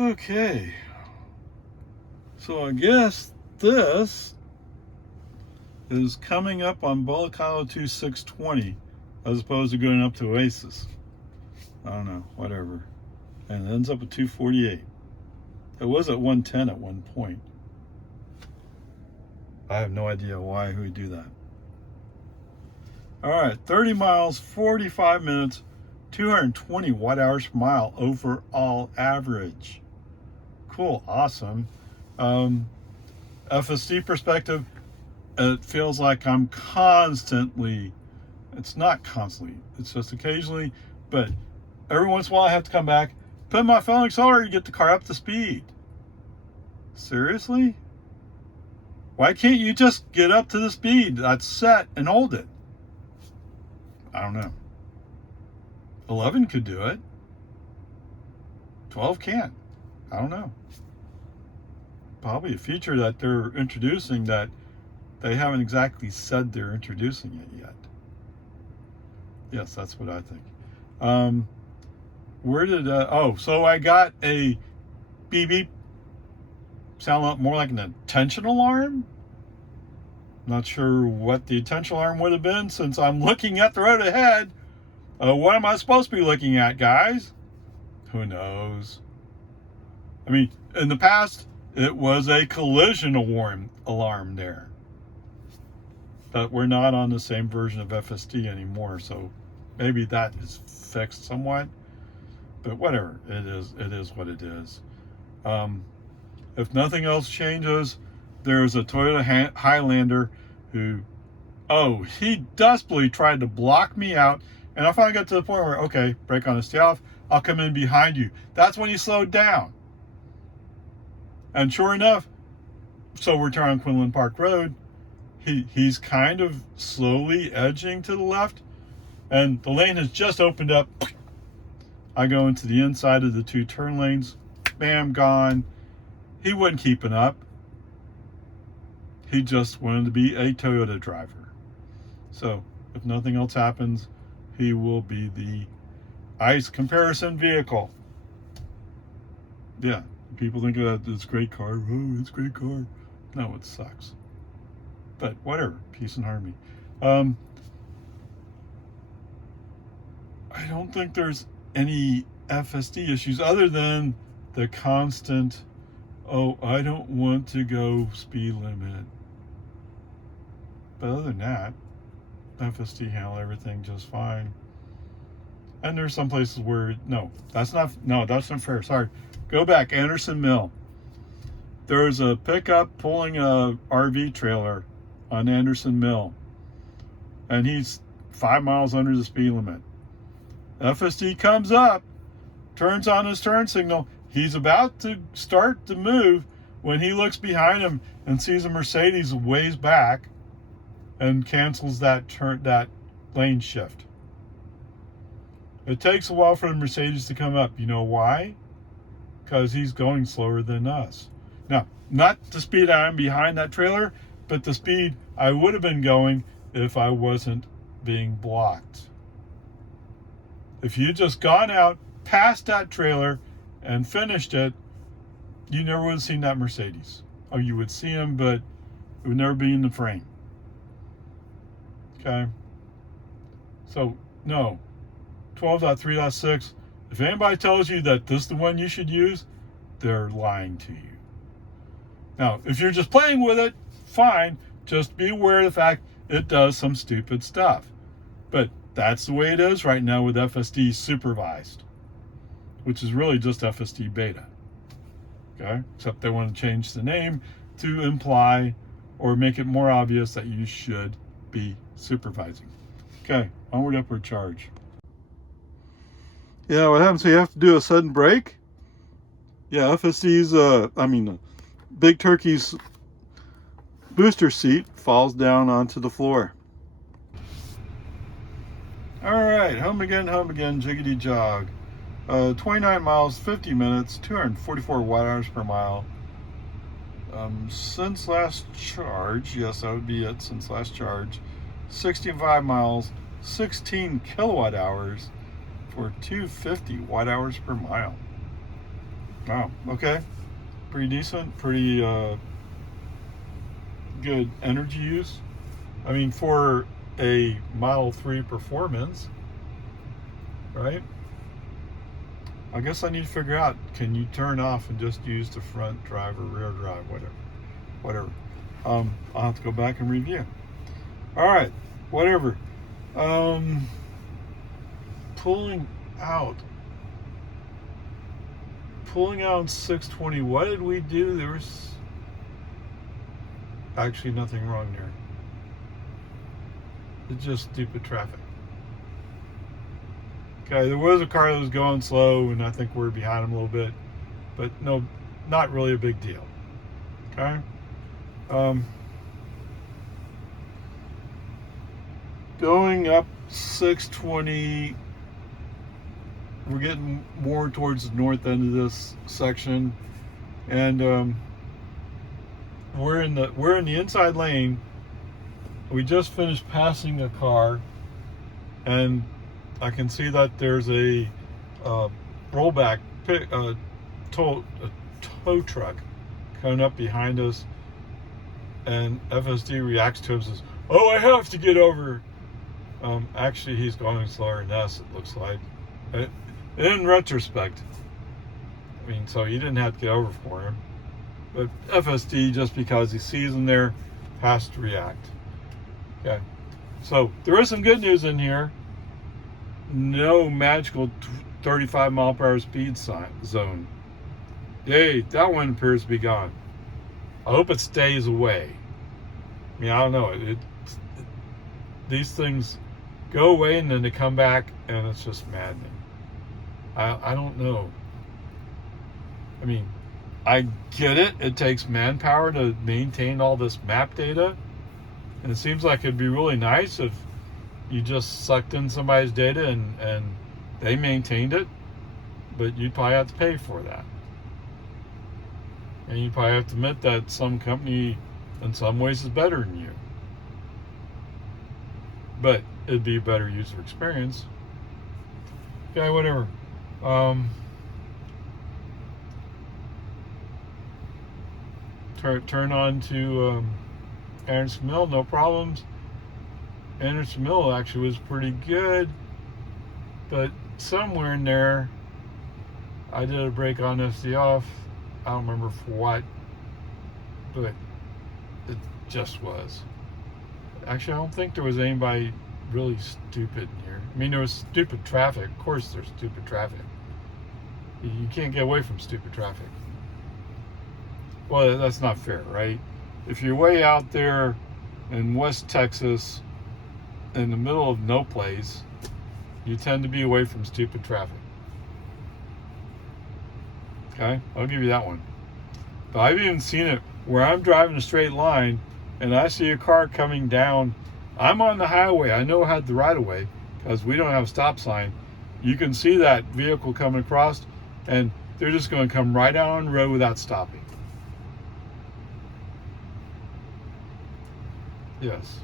Okay. So I guess this is coming up on Bollicao 2620 as opposed to going up to Oasis. I don't know, whatever. And it ends up at 248. It was at 110 at one point. I have no idea why who would do that. All right, 30 miles, 45 minutes, 220 watt hours per mile overall average. Cool, awesome. FSD perspective, it feels like I'm constantly, it's not constantly, it's just occasionally, but every once in a while I have to come back, put my foot on the accelerator to get the car up to speed. Seriously? Why can't you just get up to the speed that's set and hold it? I don't know. 11 could do it. 12 can't. I don't know. Probably a feature that they're introducing that they haven't exactly said they're introducing it yet. Yes, that's what I think. Where did, so I got a beep beep. Sound more like an attention alarm. Not sure what the attention alarm would have been since I'm looking at the road ahead. What am I supposed to be looking at, guys? Who knows? I mean, in the past, it was a collision alarm there. But we're not on the same version of FSD anymore, so maybe that is fixed somewhat. But whatever, it is what it is. If nothing else changes, there's a Toyota Highlander who, he desperately tried to block me out. And I finally got to the point where, okay, brake on and stay off. I'll come in behind you. That's when he slowed down. And sure enough, so we're turning on Quinlan Park Road. He's kind of slowly edging to the left. And the lane has just opened up. I go into the inside of the two turn lanes. Bam, gone. He wasn't keeping up. He just wanted to be a Toyota driver. So if nothing else happens, he will be the ICE comparison vehicle. Yeah, people think of that, it's a great car. Oh, it's a great car. No, it sucks. But whatever, peace and harmony. I don't think there's any FSD issues other than the constant, I don't want to go speed limit. But other than that, FSD handle everything just fine. And there's some places where, that's not fair. Sorry. Go back, Anderson Mill. There's a pickup pulling a RV trailer on Anderson Mill. And he's 5 miles under the speed limit. FSD comes up, turns on his turn signal. He's about to start to move when he looks behind him and sees a Mercedes ways back and cancels that lane shift. It takes a while for the Mercedes to come up. You know why? Because he's going slower than us. Now, not the speed I'm behind that trailer, but the speed I would have been going if I wasn't being blocked. If you just gone out past that trailer and finished it, you never would have seen that Mercedes. Or you would see him, but it would never be in the frame. Okay? So, no. 12.3.6, if anybody tells you that this is the one you should use, they're lying to you. Now, if you're just playing with it, fine. Just be aware of the fact it does some stupid stuff. But that's the way it is right now with FSD supervised, which is really just FSD beta. Okay? Except they want to change the name to imply or make it more obvious that you should be supervising. Okay, onward, upward charge. Yeah, what happens when you have to do a sudden brake? Yeah, FSD's, Big Turkey's booster seat falls down onto the floor. All right, home again, jiggity jog. 29 miles, 50 minutes, 244 watt hours per mile. Since last charge, yes, that would be it, since last charge. 65 miles, 16 kilowatt hours for 250 watt hours per mile. Wow. Okay. Pretty decent. Pretty good energy use. I mean, for a Model 3 Performance, right? I guess I need to figure out, can you turn off and just use the front drive or rear drive, whatever. I'll have to go back and review. All right, whatever. Pulling out 620. What did we do? There was actually nothing wrong there. It's just stupid traffic. Okay, there was a car that was going slow, and I think we're behind him a little bit, but no, not really a big deal. Okay. Going up 620, we're getting more towards the north end of this section, and we're in the inside lane. We just finished passing a car, and I can see that there's a rollback tow truck coming up behind us, and FSD reacts to him and says, "Oh, I have to get over." Actually, he's going slower than us, it looks like. In retrospect, I mean, so he didn't have to get over for him, but FSD, just because he sees him there, has to react. Okay, so there is some good news in here. No magical 35 mile per hour speed zone. Yay, that one appears to be gone. I hope it stays away. I mean, I don't know. These things go away and then they come back, and it's just maddening. I don't know. I mean, I get it. It takes manpower to maintain all this map data. And it seems like it'd be really nice if you just sucked in somebody's data and they maintained it. But you'd probably have to pay for that. And you probably have to admit that some company in some ways is better than you. But it'd be a better user experience. Okay, whatever. Turn on to Anderson Mill, no problems. Anderson Mill actually was pretty good, but somewhere in there, I did a break on FSD off. I don't remember for what, but it just was. Actually, I don't think there was anybody really stupid in here. I mean, there was stupid traffic. Of course, there's stupid traffic. You can't get away from stupid traffic. Well, that's not fair, right? If you're way out there in West Texas, in the middle of no place, you tend to be away from stupid traffic. Okay, I'll give you that one. But I've even seen it where I'm driving a straight line and I see a car coming down. I'm on the highway. I know I had the right of way because we don't have a stop sign. You can see that vehicle coming across, and they're just going to come right out on the road without stopping. Yes.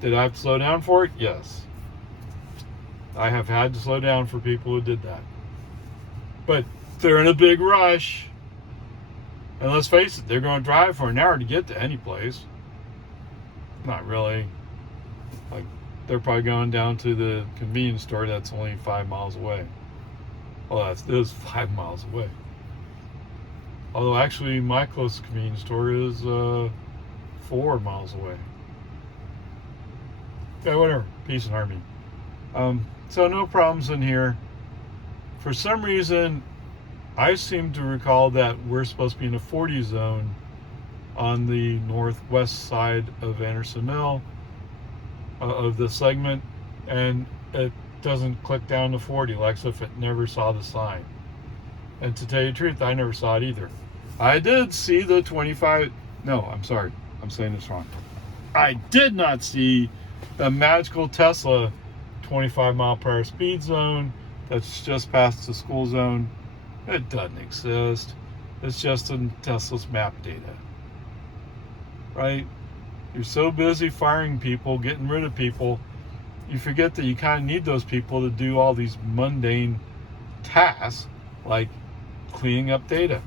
Did I have to slow down for it? Yes. I have had to slow down for people who did that. But they're in a big rush. And let's face it, they're going to drive for an hour to get to any place. Not really. Like, they're probably going down to the convenience store that's only 5 miles away. Well, that is 5 miles away. Although, actually, my closest convenience store is 4 miles away. Okay, whatever. Peace and harmony. So, no problems in here. For some reason, I seem to recall that we're supposed to be in a 40 zone on the northwest side of Anderson Mill of the segment, and it doesn't click down to 40, like as if it never saw the sign. And to tell you the truth, I never saw it either. I did see the 25. No, I'm sorry. I'm saying this wrong. I did not see the magical Tesla 25 mile per hour speed zone that's just past the school zone. It doesn't exist. It's just in Tesla's map data. Right? You're so busy firing people, getting rid of people, you forget that you kind of need those people to do all these mundane tasks, like cleaning up data.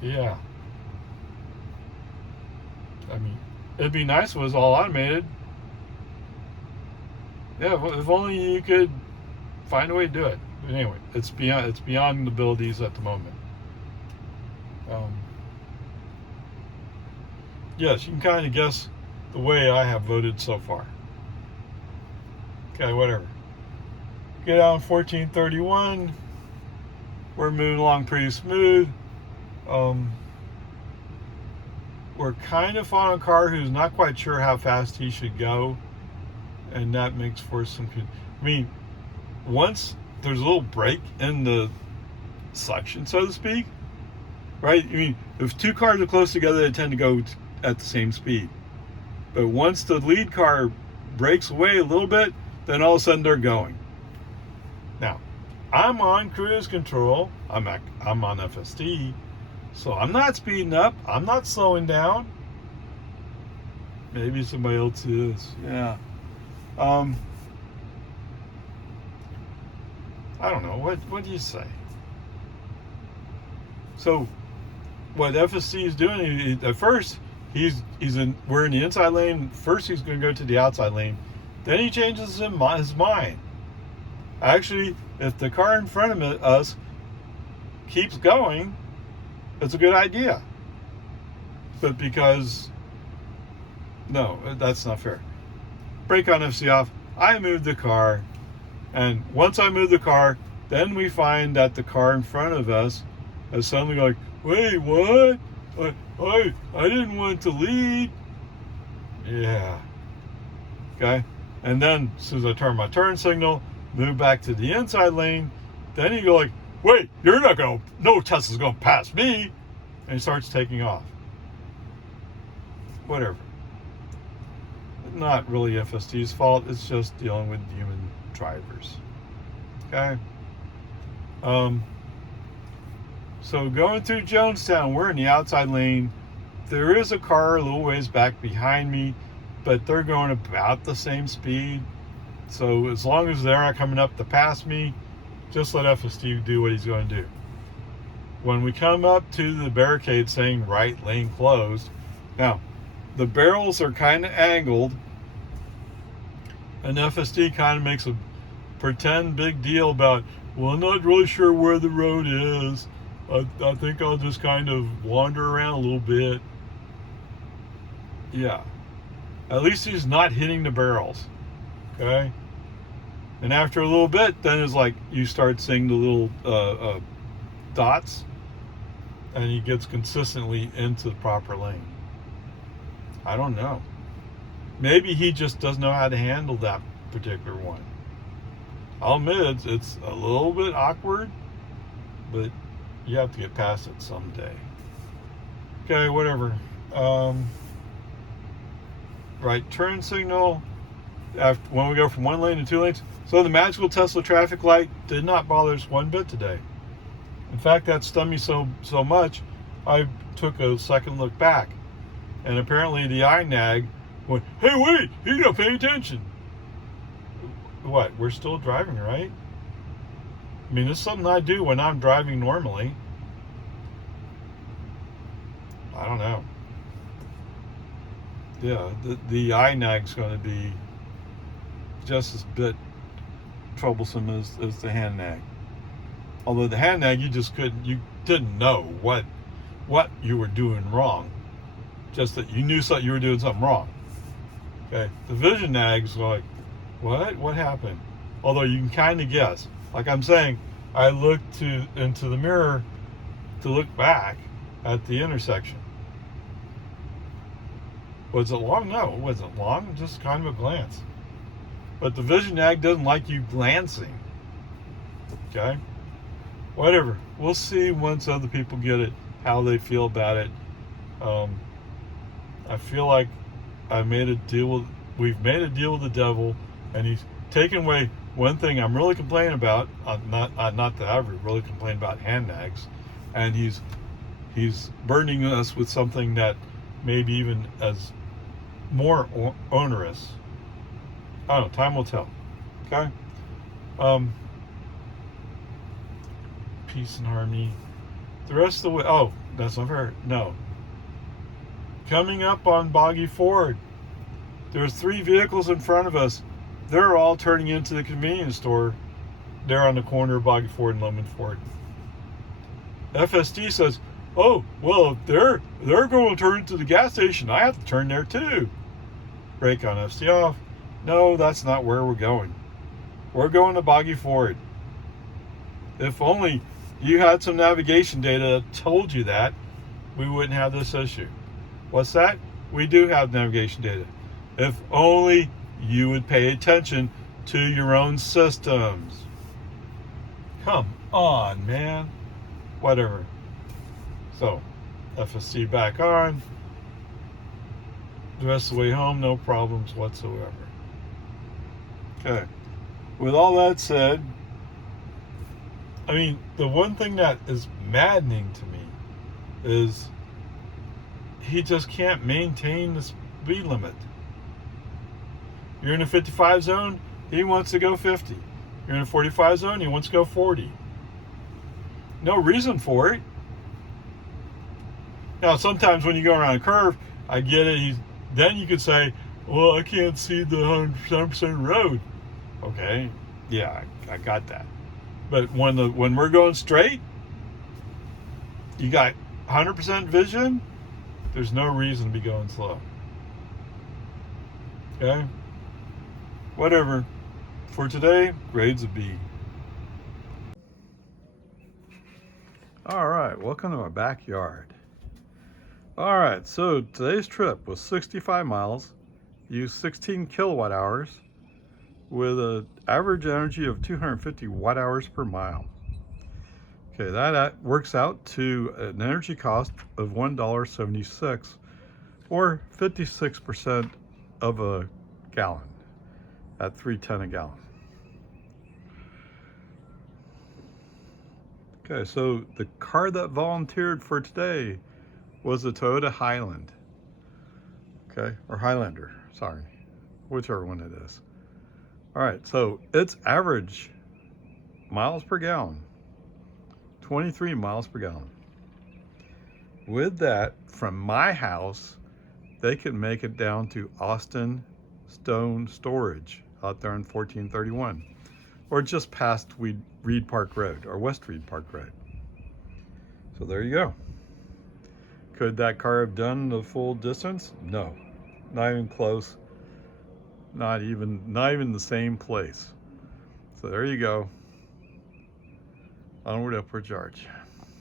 Yeah. I mean, it'd be nice if it was all automated. Yeah, if only you could find a way to do it. But anyway, it's beyond abilities at the moment. Yes, you can kind of guess the way I have voted so far. Okay, whatever. Get out in 1431. We're moving along pretty smooth. We're kind of on a car who's not quite sure how fast he should go, and that makes for some. I mean, once there's a little break in the suction, so to speak, right? I mean, if two cars are close together, they tend to go at the same speed. But once the lead car breaks away a little bit, then all of a sudden they're going. Now, I'm on cruise control. I'm on FSD, so I'm not speeding up. I'm not slowing down. Maybe somebody else is. Yeah. I don't know. What do you say? So, what FSD is doing? At first, we're in the inside lane. First, he's going to go to the outside lane. Then he changes his mind. Actually, if the car in front of us keeps going, it's a good idea. But no, that's not fair. Brake on, FC off. I moved the car, and once I move the car, then we find that the car in front of us is suddenly like, wait, what? I didn't want to lead. Yeah. Okay. And then as soon as I turn my turn signal, move back to the inside lane, then you go like, wait, no Tesla's going to pass me. And he starts taking off. Whatever. Not really FSD's fault. It's just dealing with human drivers. Okay. So going through Jonestown, we're in the outside lane. There is a car a little ways back behind me, but they're going about the same speed. So as long as they're not coming up to pass me, just let FSD do what he's going to do. When we come up to the barricade saying right lane closed, now the barrels are kind of angled, and FSD kind of makes a pretend big deal about, well, I'm not really sure where the road is. I think I'll just kind of wander around a little bit. Yeah. At least he's not hitting the barrels. Okay? And after a little bit, then it's like you start seeing the little dots, and he gets consistently into the proper lane. I don't know. Maybe he just doesn't know how to handle that particular one. I'll admit it's a little bit awkward, but you have to get past it someday. Okay, whatever. Right turn signal when we go from one lane to two lanes. So the magical Tesla traffic light did not bother us one bit today. In fact, that stunned me so much, I took a second look back. And apparently the iNag went, hey, wait, you're not paying attention. What, we're still driving, right? I mean, this is something I do when I'm driving normally. I don't know. Yeah, the iNag's going to be just as bit troublesome as the hand nag. Although the hand nag, you didn't know what you were doing wrong. Just that you knew you were doing something wrong. Okay, the vision nag's like, what happened? Although you can kind of guess. Like I'm saying, I looked into the mirror to look back at the intersection. Was it long? No, it wasn't long. Just kind of a glance. But the vision nag doesn't like you glancing. Okay? Whatever. We'll see once other people get it, how they feel about it. I feel like we've made a deal with the devil, and he's taken away one thing I'm really complaining about. Not that I ever really complain about hand nags, and he's burdening us with something that maybe even as more onerous. I don't know. Time will tell. Okay. peace and harmony. The rest of the way, oh, that's not fair. No. Coming up on Boggy Ford, there's 3 vehicles in front of us. They're all turning into the convenience store. They're on the corner of Boggy Ford and Lemon Ford. FSD says, oh, well, if they're going to turn into the gas station, I have to turn there too. Brake on, FSD off. No, that's not where we're going. We're going to Boggy Ford. If only you had some navigation data that told you that, we wouldn't have this issue. What's that? We do have navigation data. If only you would pay attention to your own systems. Come on, man. Whatever. So, FSC back on. The rest of the way home, no problems whatsoever. Okay. With all that said, I mean, the one thing that is maddening to me is he just can't maintain the speed limit. You're in a 55 zone, he wants to go 50. You're in a 45 zone, he wants to go 40. No reason for it. Now, sometimes when you go around a curve, I get it. Then you could say, well, I can't see the 100% road. Okay, yeah, I got that. But when we're going straight, you got 100% vision, there's no reason to be going slow. Okay? Whatever. For today, grades a B. All right, welcome to my backyard. All right, so today's trip was 65 miles, used 16 kilowatt hours with an average energy of 250 watt hours per mile. Okay, that works out to an energy cost of $1.76 or 56% of a gallon at $3.10 a gallon. Okay, so the car that volunteered for today was a Toyota Highland. Okay, or Highlander, sorry, whichever one it is. All right, so its average miles per gallon, 23 miles per gallon. With that, from my house, they could make it down to Austin Stone Storage out there in 1431, or just past Reed Park Road, or West Reed Park Road. So there you go. Could that car have done the full distance? No, not even close. Not even the same place. So there you go. Onward, upward, charge.